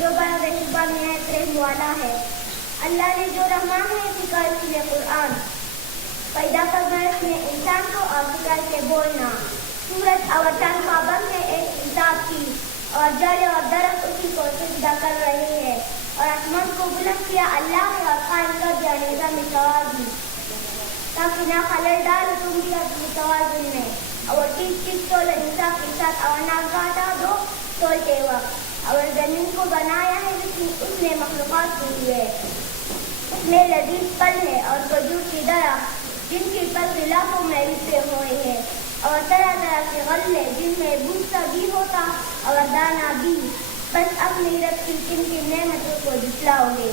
जो बड़ा रहीबा निहायत रहम वाला है। अल्लाह ने जो रहमान है सिखाया इसलिए कुरान पैदा करना इसने इंसान को और सिखाया से बोलना। सूरज और चांद पाबंद है एक हिसाब की और जड़ और दरख्त उसी को सजदा कर रहे हैं और आसमान को बुलंद किया अल्लाह ने और कायम कर दिया निज़ाम तवाज़ुन ताकि ना खलल डालो तुम भी अपनी तवाज़ुन में और ठीक ठीक तोल इंसाफ के साथ और ना घाटा दो तोलते वक्त और जमीन को बनाया है लेकिन उसने मखलूक़ात की है। उसमें लजीज फल है और खजूर की दरख्त जिनकी फल गिलाफों में लिपटे हुए हैं और तरह तरह के गल्ले जिनमें भूसा भी होता और दाना भी। बस अपनी रब की किन की नेमतों को दिखलाओगे।